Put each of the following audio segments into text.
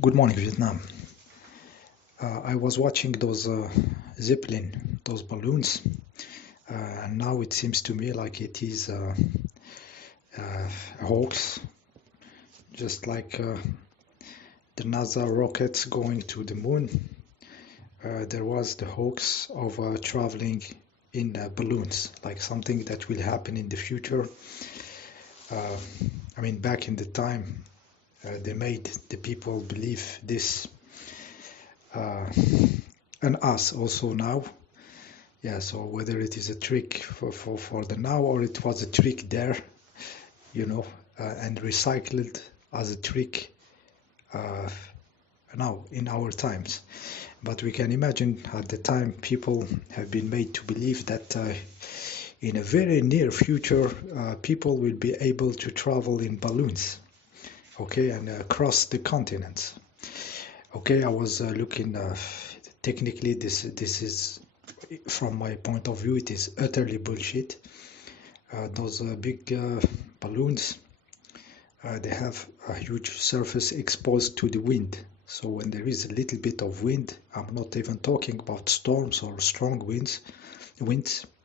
Good morning, Vietnam. I was watching those Zeppelin, those balloons, and now it seems to me like it is a hoax, just like the NASA rockets going to the moon. There was the hoax of traveling in balloons, like something that will happen in the future. I mean, back in the time, they made the people believe this. And us also now. Yeah, so whether it is a trick for the now or it was a trick there, and recycled as a trick now in our times. But we can imagine at the time people have been made to believe that in a very near future people will be able to travel in balloons, okay, and cross the continents. Okay, I was looking. Technically, this is, from my point of view, it is utterly bullshit. Those big balloons, they have a huge surface exposed to the wind. So when there is a little bit of wind, I'm not even talking about storms or strong winds,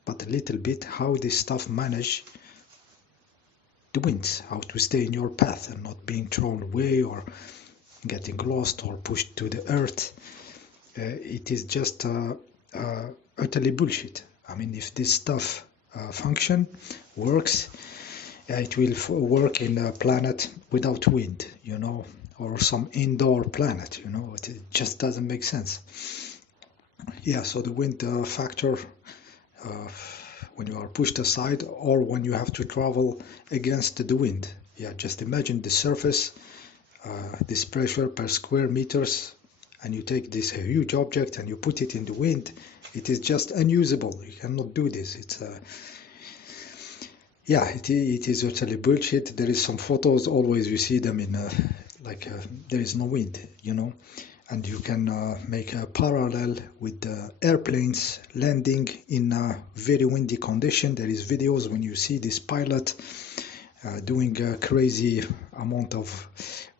but a little bit, how this stuff manage the winds, how to stay in your path and not being thrown away or getting lost or pushed to the earth. It is just utterly bullshit. I mean, if this stuff works, it will work in a planet without wind, or some indoor planet, it just doesn't make sense. Yeah, so the wind factor, when you are pushed aside or when you have to travel against the wind. Yeah, just imagine the surface, this pressure per square meters, and you take this huge object and you put it in the wind. It is just unusable. You cannot do this. It's yeah, it is utterly bullshit. There is some photos, always you see them in there is no wind, and you can make a parallel with the airplanes landing in a very windy condition. There is videos when you see this pilot doing a crazy amount of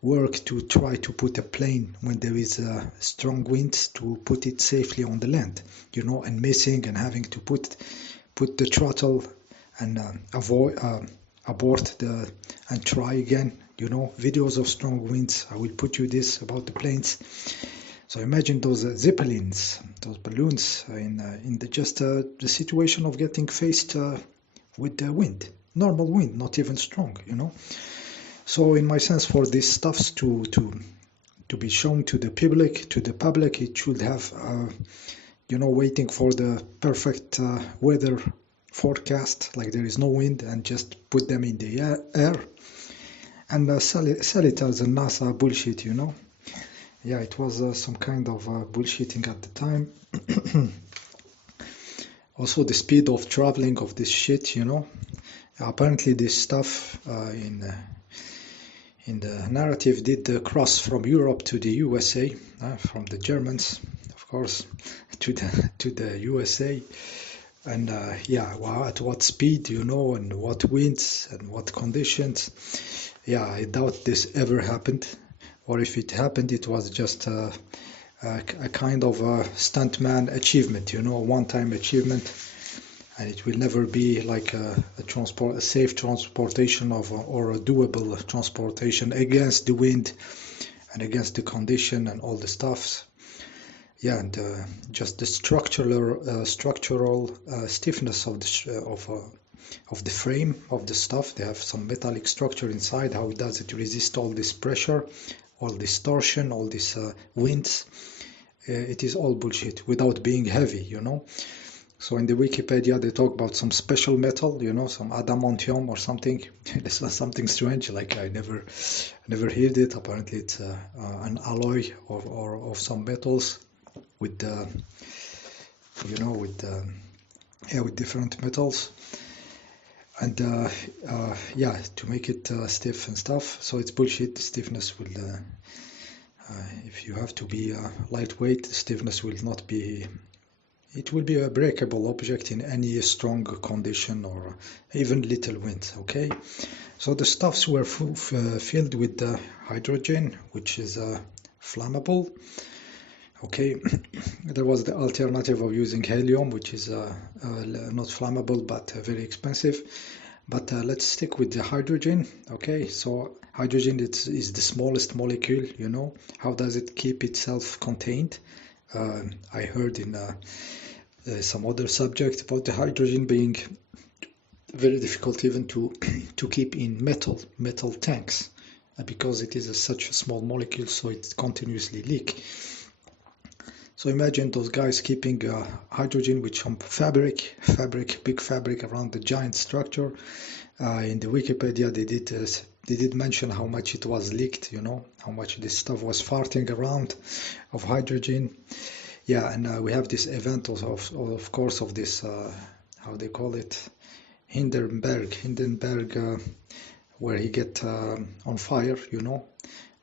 work to try to put a plane when there is strong winds to put it safely on the land, and missing and having to put the throttle and abort and try again. Videos of strong winds. I will put you this about the planes. So imagine those Zeppelins, those balloons in the situation of getting faced with the wind. Normal wind, not even strong, So in my sense, for these stuffs to be shown to the public, it should have, waiting for the perfect weather forecast, like there is no wind, and just put them in the air and sell it as a NASA bullshit, Yeah, it was some kind of bullshitting at the time. Also, the speed of traveling of this shit, Apparently this stuff in the narrative did cross from Europe to the USA, from the Germans, of course, to the USA, and well, at what speed, and what winds and what conditions. Yeah, I doubt this ever happened, or if it happened, it was just a kind of a stuntman achievement, a one-time achievement. And it will never be like a safe transportation or a doable transportation against the wind and against the condition and all the stuffs. Yeah, and just the structural stiffness of the frame of the stuff. They have some metallic structure inside. How does it resist all this pressure, all this torsion, all these winds? It is all bullshit without being heavy, So in the Wikipedia, they talk about some special metal, some adamantium or something. This was something strange, like I never heard it. Apparently, it's an alloy of some metals with with different metals, and yeah, to make it stiff and stuff. So it's bullshit. The stiffness will, if you have to be lightweight, the stiffness will not be. It will be a breakable object in any strong condition or even little wind, okay? So the stuffs were filled with hydrogen, which is flammable. Okay, there was the alternative of using helium, which is not flammable but very expensive. But let's stick with the hydrogen. Okay, so hydrogen is the smallest molecule, you know. How does it keep itself contained? I heard in some other subject about the hydrogen being very difficult even to to keep in metal tanks because it is such a small molecule, so it continuously leak. So imagine those guys keeping hydrogen with some big fabric around the giant structure. In the Wikipedia, they did mention how much it was leaked, you know, how much this stuff was farting around of hydrogen. Yeah, and we have this event of course, of this, how they call it, Hindenburg, where he get on fire, you know,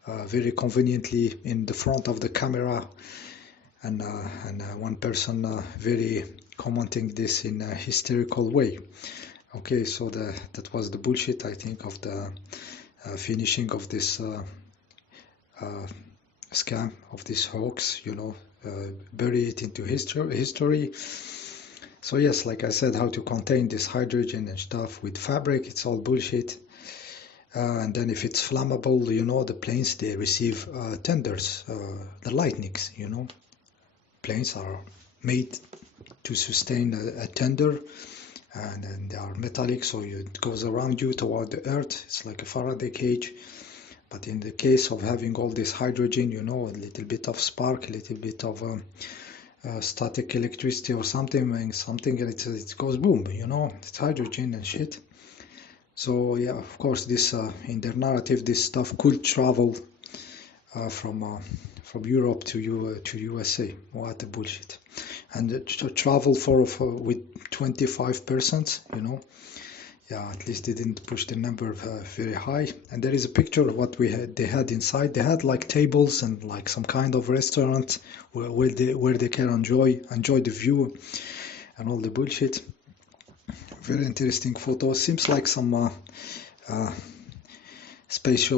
very conveniently in the front of the camera, and one person very commenting this in a hysterical way. Okay, so that was the bullshit, I think, of the finishing of this scam, of this hoax, you know, bury it into history. So yes, like I said, how to contain this hydrogen and stuff with fabric, it's all bullshit. And then if it's flammable, you know, the planes, they receive tenders, the lightnings, you know. Planes are made to sustain a tender, and then they are metallic, so it goes around you toward the earth. It's like a Faraday cage. But in the case of having all this hydrogen, you know, a little bit of spark, a little bit of static electricity or something, and it goes boom, you know, it's hydrogen and shit. So yeah, of course, this in their narrative, this stuff could travel from Europe to USA. What a bullshit! And to travel with 25 persons, you know. Yeah, at least they didn't push the number very high. And there is a picture of what they had inside. They had like tables and like some kind of restaurant where they can enjoy the view and all the bullshit. Very interesting photo. Seems like some space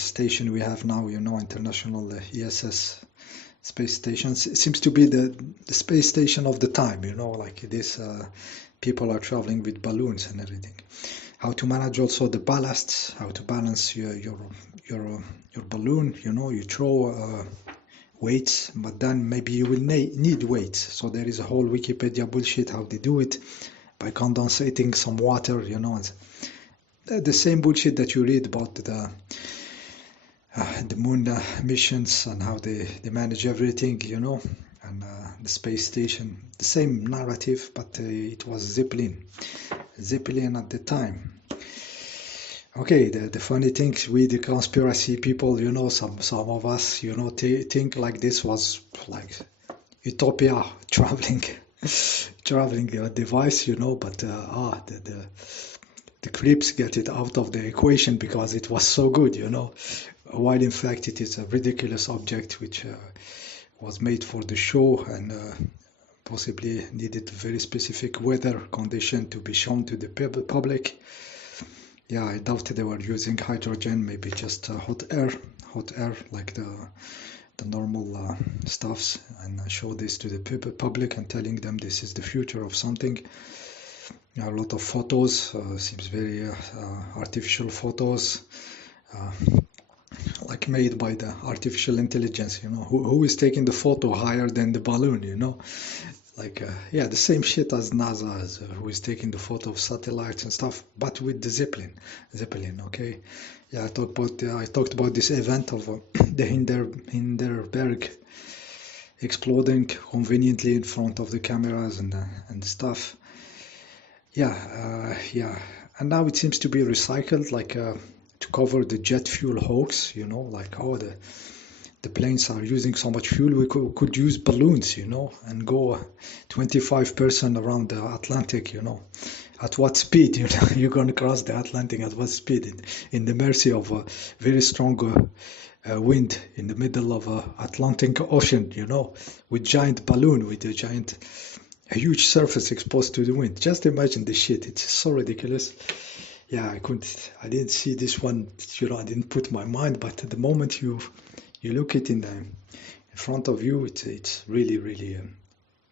station we have now, you know, international ISS space station. It seems to be the space station of the time, you know, like this. People are traveling with balloons and everything. How to manage also the ballasts, how to balance your balloon, you know, you throw weights, but then maybe you will need weights. So there is a whole Wikipedia bullshit how they do it by condensating some water, you know. The same bullshit that you read about the moon missions and how they manage everything, you know. And the space station, the same narrative, but it was Zeppelin at the time. Okay, the funny things, we the conspiracy people, you know, some of us, you know, think like this was like utopia traveling device, you know, but the creeps get it out of the equation because it was so good, you know, while in fact it is a ridiculous object which was made for the show and possibly needed very specific weather condition to be shown to the public. Yeah, I doubt they were using hydrogen, maybe just hot air like the normal stuffs, and show this to the public and telling them this is the future of something. A lot of photos, seems very artificial photos. Like made by the artificial intelligence, you know, who is taking the photo higher than the balloon, you know, like yeah, the same shit as NASA, who is taking the photo of satellites and stuff, but with the Zeppelin. Okay, yeah, I talked about this event of the Hindenburg exploding conveniently in front of the cameras and stuff. Yeah, and now it seems to be recycled, like to cover the jet fuel hoax, you know, like, oh, the planes are using so much fuel, we could use balloons, you know, and go 25% around the Atlantic, you know. At what speed, you know, you're going to cross the Atlantic at what speed? In the mercy of a very strong wind in the middle of Atlantic Ocean, you know, with giant balloon, with a huge surface exposed to the wind. Just imagine the shit. It's so ridiculous. Yeah, I didn't see this one, you know, I didn't put my mind, but at the moment you You look it in front of you, it's really, really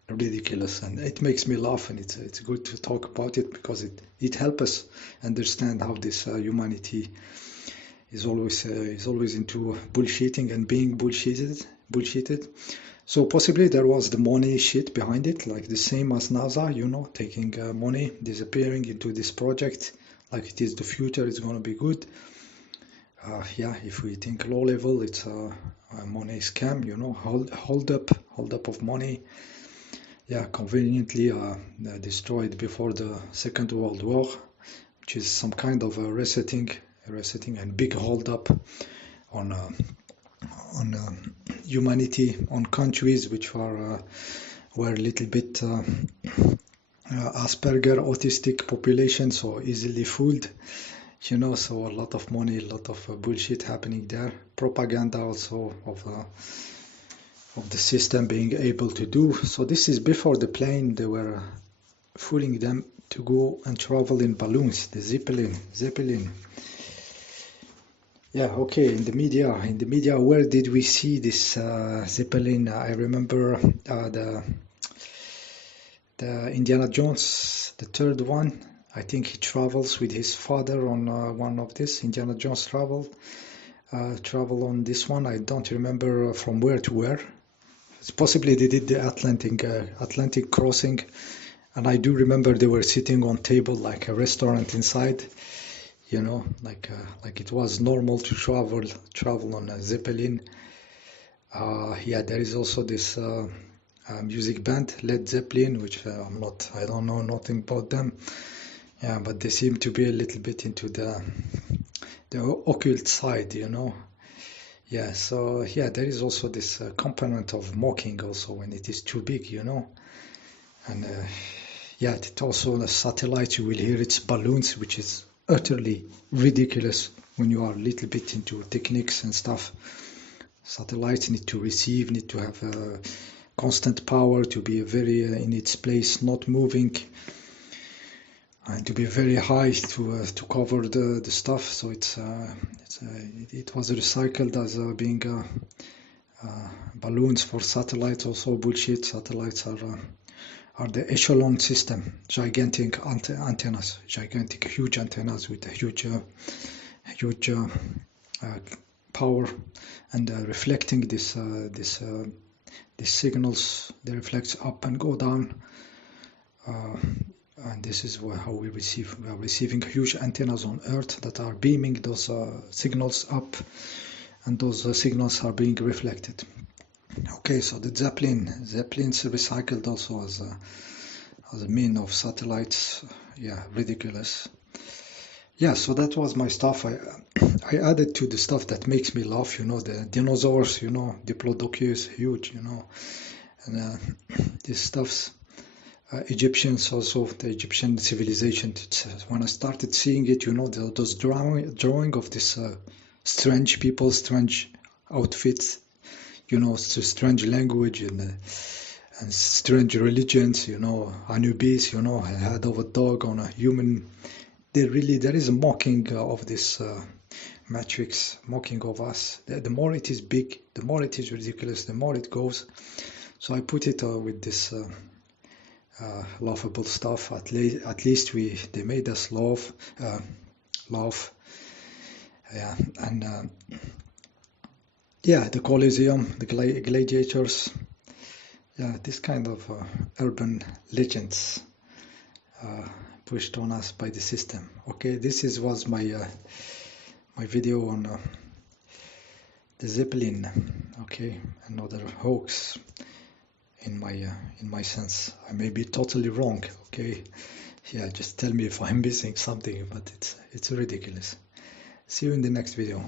ridiculous, and it makes me laugh, and it's good to talk about it because it helps us understand how this humanity is always into bullshitting and being bullshitted. So possibly there was the money shit behind it, like the same as NASA, taking money, disappearing into this project, like it is the future, it's gonna be good. Yeah, if we think low level, it's a money scam, hold up of money. Yeah, conveniently destroyed before the Second World War, which is some kind of a resetting and big hold up on humanity, on countries which were a little bit Asperger autistic population, so easily fooled. So a lot of money, a lot of bullshit happening there. Propaganda also of the system being able to do. So this is before the plane. They were fooling them to go and travel in balloons. The Zeppelin. Yeah, okay. In the media, where did we see this Zeppelin? I remember the Indiana Jones, the third one. I think he travels with his father on one of this Indiana Jones travel on this one. I don't remember from where to where. Possibly they did the Atlantic crossing, and I do remember they were sitting on table like a restaurant inside. Like it was normal to travel on a Zeppelin. Yeah, there is also this music band, Led Zeppelin, which I don't know nothing about them. Yeah, but they seem to be a little bit into the occult side, Yeah, so yeah, there is also this component of mocking also when it is too big, And yeah, it also the satellite, you will hear its balloons, which is utterly ridiculous when you are a little bit into techniques and stuff. Satellites need to receive, need to have constant power to be very in its place, not moving, and to be very high to cover the stuff. So it was recycled as being balloons for satellites. Also bullshit. Satellites are the echelon system, gigantic antennas, huge antennas with a huge power, and reflecting this signals. They reflect up and go down. And this is how we receive. We are receiving huge antennas on Earth that are beaming those signals up, and those signals are being reflected. Okay, so the Zeppelins recycled also as a mean of satellites. Yeah, ridiculous. Yeah, so that was my stuff. I added to the stuff that makes me laugh. The dinosaurs. Diplodocus, huge. And these stuffs. Egyptians also, the Egyptian civilization. When I started seeing it, those drawing of this strange people, strange outfits, strange language and strange religions, Anubis, head of a dog on a human. There is a mocking of this matrix, mocking of us. The more it is big, the more it is ridiculous, the more it goes. So I put it with this. Laughable stuff. At least they made us laugh. Yeah, and yeah, the Colosseum, the gladiators. Yeah, this kind of urban legends pushed on us by the system. Okay, this was my video on the Zeppelin. Okay, another hoax. In my sense, I may be totally wrong. Okay, yeah, just tell me if I'm missing something, but it's ridiculous. See you in the next video.